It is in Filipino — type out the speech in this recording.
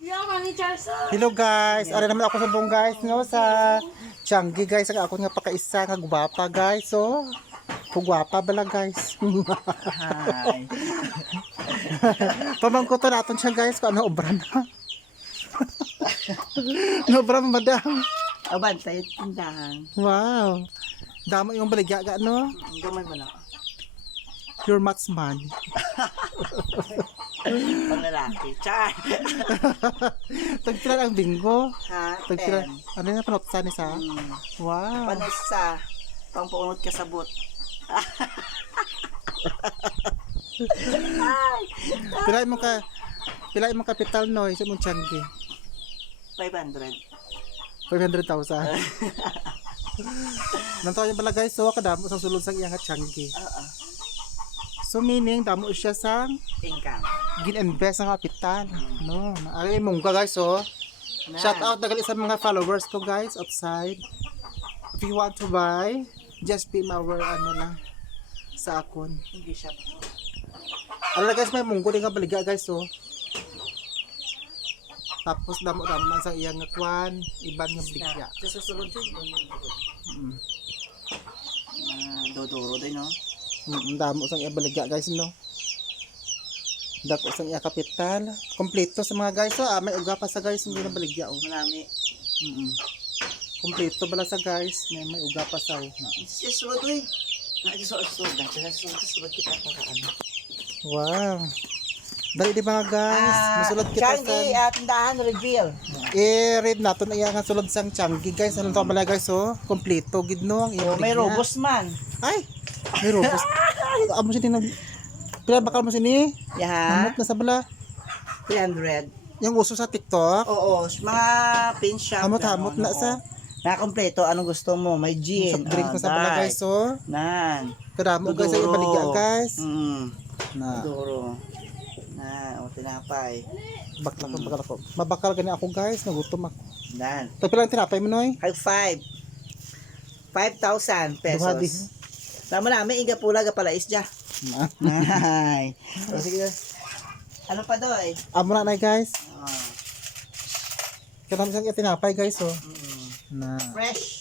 Hello guys, ara naman ako sa buong guys no sa Changi guys ako nga pakaisa nga gwapa guys so. Kugwapa bala guys. Hi. Pamangkutan natin siya guys kung ano obra na. Ano obra madam. Aban tayo tindahan. Wow. Damo yung baligya ga no. Gamay mo na. Pure Mats man. Panglalaki. Char. Tagpila ang bingo. Ha? Tagpila. Ano na panotsa ni sa? Wow. Panasa. Pangpunot ka sa but. Pila mo kapital no sa mong Changi. 500. 500,000. Nanto yung pala guys so kadamo sa sulod sa iyang Changi. So meaning damo siya sa Income. gin-invest ng kapital. No, naari mong ka guys so. Shout out dagali sa mga followers ko guys outside. If you want to buy, just be our ano lang sa akon. Hindi siya. Ano guys may munggo din nga baligya guys so. Tapos damo-damo man sa iyang kwan, iban nga baligya. Sa susunod yun. Dodoro din no? Damo sa iyang baligya guys no. Dako sa iyang kapital. Kompleto sa mga guys so may uga pa sa guys hindi na baligya oh. Marami. Kompleto bala sa guys, may uga pa sa. Susunod eh. Susunod kita para ano. Wow. Dali di mga guys, masulod kita Changi sa tindahan reveal. i-read natin iya nga sulod sang Changi guys. Ano to bala guys so, kompleto gid no ang iyang May baligya. robust man. Ay, may robust. Amo siya tinag pila bakal mo sini? Yeah. Amot na sa bala. 300. Yung uso sa TikTok. Oo, mga pin shop. Hamot-hamot na sa Nakakompleto, anong gusto mo? May gin. soft drink na sa bala guys so. Nan. Kadamo guys sa iyang baligya guys. Na Duro. Na, tinapay. bakla ko. Mabakal gani ako guys, nagutom ako. Nan. Pila ang tinapay mo noy? High 5,000 Duha di. pesos. Tama namin, iga pula ga pala isja. Ay. O, sige. Ano pa doy? Amo na guys. Kadamo sang tinapay guys so. Na Fresh.